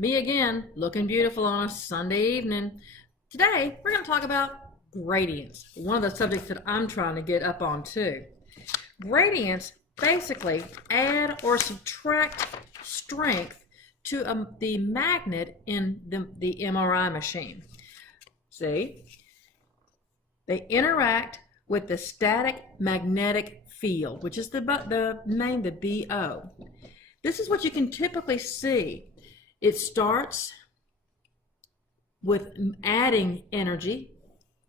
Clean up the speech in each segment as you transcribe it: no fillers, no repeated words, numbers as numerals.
Me again, looking beautiful on a Sunday evening. Today, we're going to talk about gradients, one of the subjects that I'm trying to get up on too. Gradients basically add or subtract strength to the magnet in the MRI machine. See? They interact with the static magnetic field, which is the BO. This is what you can typically see. It starts with adding energy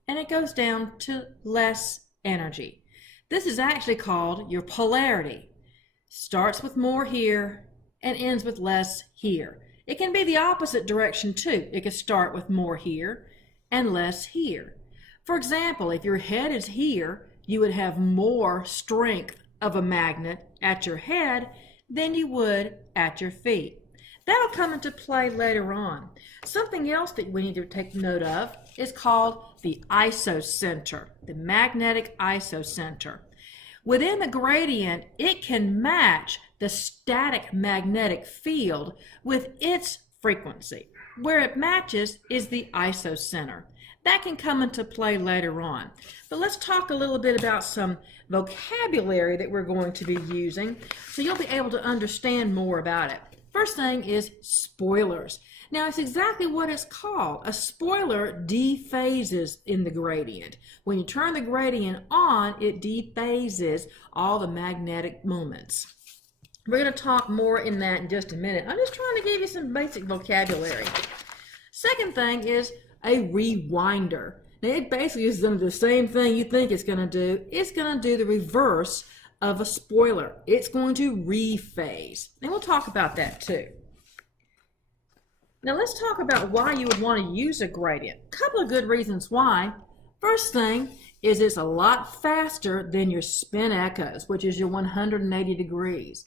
and it goes down to less energy. This is actually called your polarity. Starts with more here and ends with less here. It can be the opposite direction too. It can start with more here and less here. For example, if your head is here, you would have more strength of a magnet at your head than you would at your feet. That'll come into play later on. Something else that we need to take note of is called the isocenter, the magnetic isocenter. Within the gradient, it can match the static magnetic field with its frequency. Where it matches is the isocenter. That can come into play later on. But let's talk a little bit about some vocabulary that we're going to be using so you'll be able to understand more about it. First thing is spoilers. Now, it's exactly what it's called. A spoiler dephases in the gradient. When you turn the gradient on, it dephases all the magnetic moments. We're going to talk more in that in just a minute. I'm just trying to give you some basic vocabulary. Second thing is a rewinder. Now, it basically is going to do the same thing you think it's going to do. It's going to do the reverse of a spoiler. It's going to rephase. And we'll talk about that too. Now let's talk about why you would want to use a gradient. A couple of good reasons why. First thing is it's a lot faster than your spin echoes, which is your 180 degrees.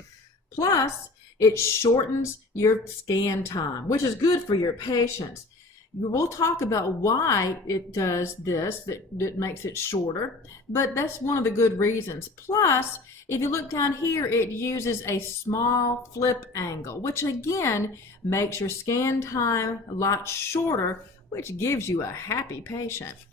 Plus, it shortens your scan time, which is good for your patients. We'll talk about why it does this, that makes it shorter, but that's one of the good reasons. Plus, if you look down here, it uses a small flip angle, which again makes your scan time a lot shorter, which gives you a happy patient.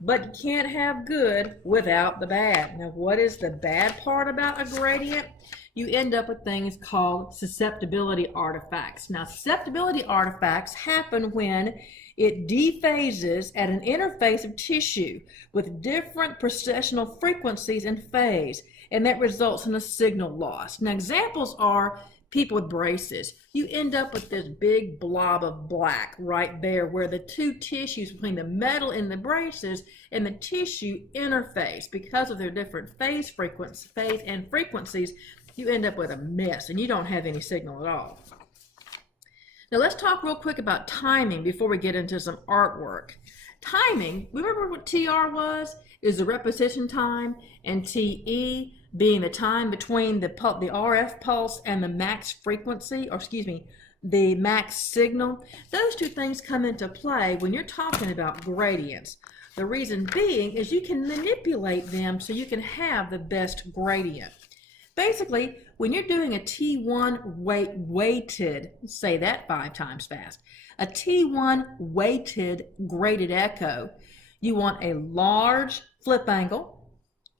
But you can't have good without the bad. Now, what is the bad part about a gradient? You end up with things called susceptibility artifacts. Now, susceptibility artifacts happen when it dephases at an interface of tissue with different precessional frequencies and phase, and that results in a signal loss. Now, examples are people with braces. You end up with this big blob of black right there where the two tissues between the metal in the braces and the tissue interface. Because of their different phase and frequencies, you end up with a mess and you don't have any signal at all. Now let's talk real quick about timing before we get into some artwork. Timing, remember what TR was? Is the repetition time, and TE being the time between the RF pulse and the max frequency, or excuse me, the max signal. Those two things come into play when you're talking about gradients. The reason being is you can manipulate them so you can have the best gradient. Basically, when you're doing a T1 weighted, say that 5 times fast, a T1 weighted graded echo, you want a large flip angle,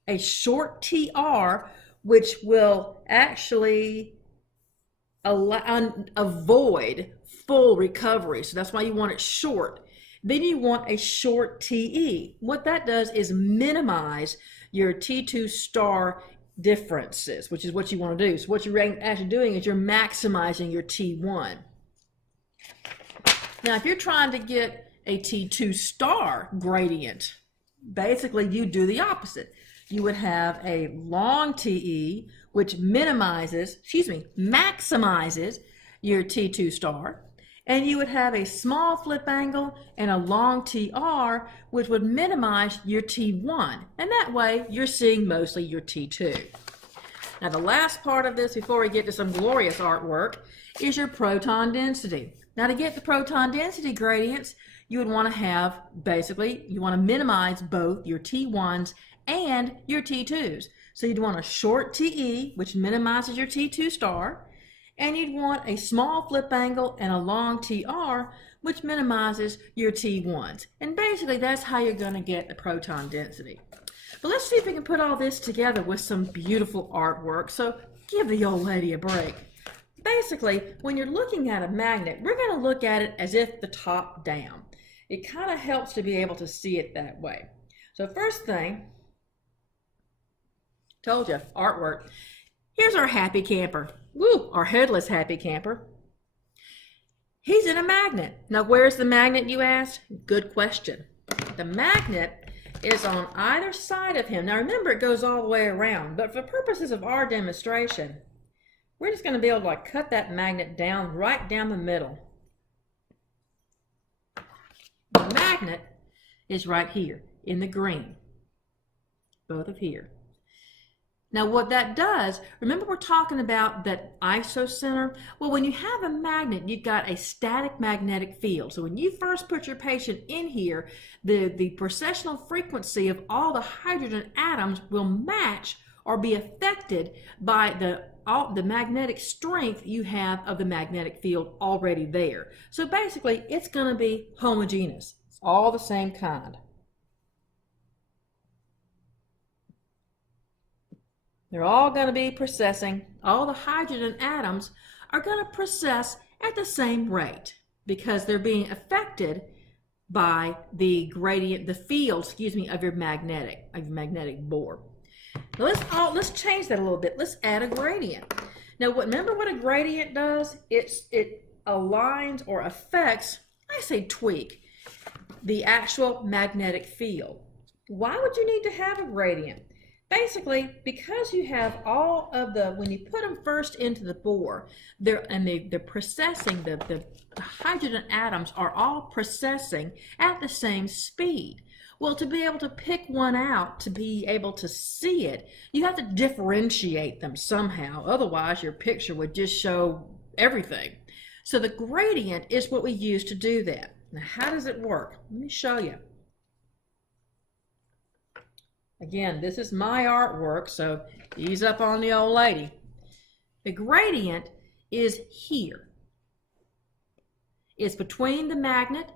a short TR, which will actually avoid full recovery. So that's why you want it short. Then you want a short TE. What that does is minimize your T2 star differences, which is what you want to do. So what you're actually doing is you're maximizing your T1. Now, if you're trying to get a T2 star gradient, basically you do the opposite. You would have a long TE, which maximizes your T2 star, and you would have a small flip angle and a long TR, which would minimize your T1. And that way, you're seeing mostly your T2. Now, the last part of this, before we get to some glorious artwork, is your proton density. Now, to get the proton density gradients, you would want to have, basically, you want to minimize both your T1s and your T2s. So you'd want a short TE, which minimizes your T2 star, and you'd want a small flip angle and a long TR, which minimizes your T1s. And basically that's how you're going to get the proton density. But let's see if we can put all this together with some beautiful artwork. So give the old lady a break. Basically, when you're looking at a magnet, we're going to look at it as if the top down. It kind of helps to be able to see it that way. So first thing, told you, artwork. Here's our happy camper. Woo, our headless happy camper. He's in a magnet. Now, where's the magnet, you ask? Good question. The magnet is on either side of him. Now, remember, it goes all the way around, but for purposes of our demonstration, we're just going to be able to like cut that magnet down right down the middle. The magnet is right here in the green, both of here. Now what that does, remember we're talking about that isocenter? Well, when you have a magnet, you've got a static magnetic field. So when you first put your patient in here, the precessional frequency of all the hydrogen atoms will match or be affected by the magnetic strength you have of the magnetic field already there. So basically, it's going to be homogeneous. It's all the same kind. They're all going to be precessing. All the hydrogen atoms are going to precess at the same rate because they're being affected by the gradient, the field, of your magnetic bore. Now let's change that a little bit. Let's add a gradient. Now, remember what a gradient does? It aligns or affects, I say tweak, the actual magnetic field. Why would you need to have a gradient? Basically, because you have all of when you put them first into the bore, they're precessing, the hydrogen atoms are all precessing at the same speed. Well, to be able to pick one out, to be able to see it, you have to differentiate them somehow. Otherwise, your picture would just show everything. So the gradient is what we use to do that. Now, how does it work? Let me show you. Again, this is my artwork, so ease up on the old lady. The gradient is here. It's between the magnet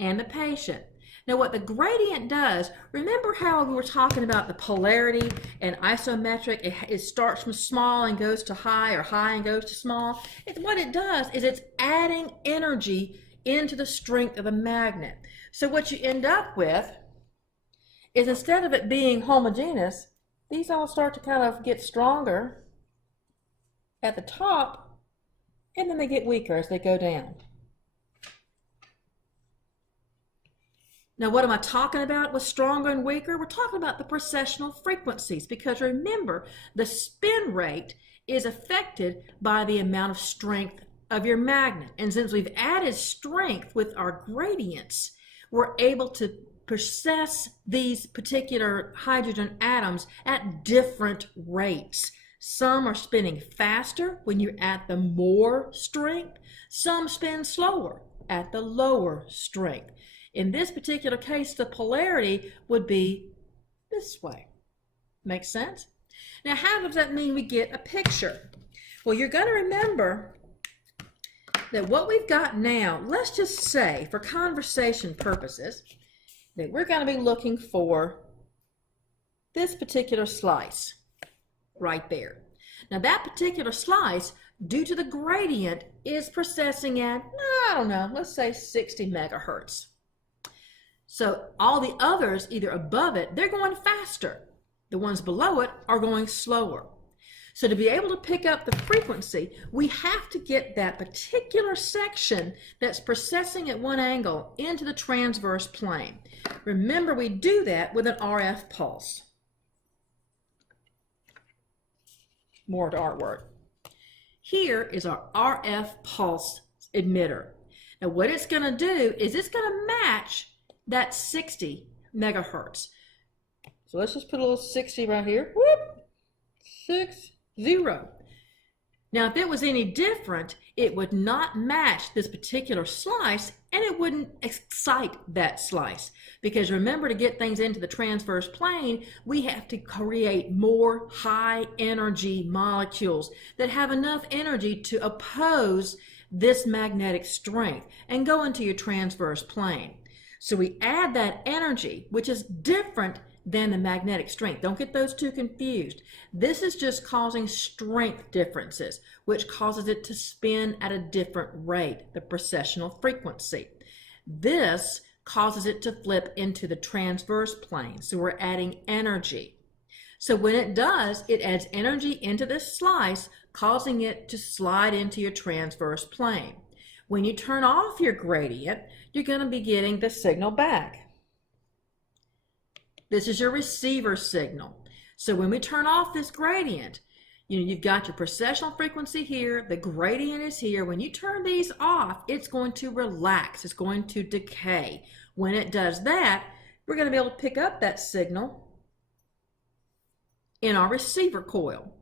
and the patient. Now what the gradient does, remember how we were talking about the polarity and isometric? It starts from small and goes to high, or high and goes to small. What it does is it's adding energy into the strength of the magnet. So what you end up with is, instead of it being homogeneous, these all start to kind of get stronger at the top, and then they get weaker as they go down. Now, what am I talking about with stronger and weaker? We're talking about the precessional frequencies, because remember, the spin rate is affected by the amount of strength of your magnet. And since we've added strength with our gradients, we're able to precess these particular hydrogen atoms at different rates. Some are spinning faster when you're at the more strength. Some spin slower at the lower strength. In this particular case, the polarity would be this way. Make sense? Now, how does that mean we get a picture? Well, you're going to remember that what we've got now, let's just say, for conversation purposes, that we're going to be looking for this particular slice right there. Now, that particular slice, due to the gradient, is precessing at, I don't know, let's say 60 megahertz. So all the others, either above it, they're going faster. The ones below it are going slower. So to be able to pick up the frequency, we have to get that particular section that's precessing at one angle into the transverse plane. Remember, we do that with an RF pulse. More to artwork. Here is our RF pulse emitter. Now what it's going to do is it's going to match that 60 megahertz. So let's just put a little 60 right here. Whoop! 60. Now, if it was any different, it would not match this particular slice and it wouldn't excite that slice. Because remember, to get things into the transverse plane, we have to create more high energy molecules that have enough energy to oppose this magnetic strength and go into your transverse plane. So we add that energy, which is different than the magnetic strength. Don't get those two confused. This is just causing strength differences, which causes it to spin at a different rate, the precessional frequency. This causes it to flip into the transverse plane. So we're adding energy. So when it does, it adds energy into this slice, causing it to slide into your transverse plane. When you turn off your gradient, you're going to be getting the signal back. This is your receiver signal. So when we turn off this gradient, you've got your precessional frequency here, the gradient is here. When you turn these off, it's going to relax, it's going to decay. When it does that, we're going to be able to pick up that signal in our receiver coil.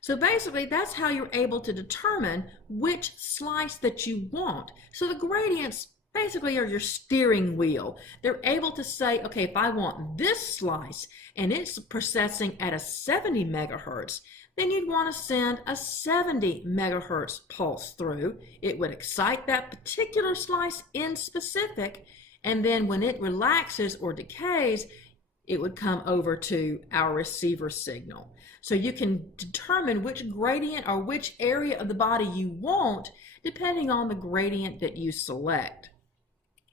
So basically, that's how you're able to determine which slice that you want. So the gradients basically are your steering wheel. They're able to say, okay, if I want this slice and it's processing at a 70 megahertz, then you'd want to send a 70 megahertz pulse through. It would excite that particular slice in specific, and then when it relaxes or decays, it would come over to our receiver signal. So you can determine which gradient or which area of the body you want depending on the gradient that you select.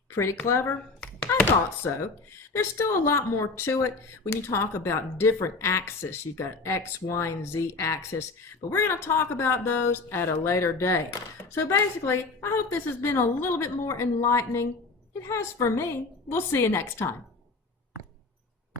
Pretty clever? I thought so. There's still a lot more to it when you talk about different axes. You've got X, Y, and Z axis, but we're going to talk about those at a later day. So basically, I hope this has been a little bit more enlightening. It has for me. We'll see you next time.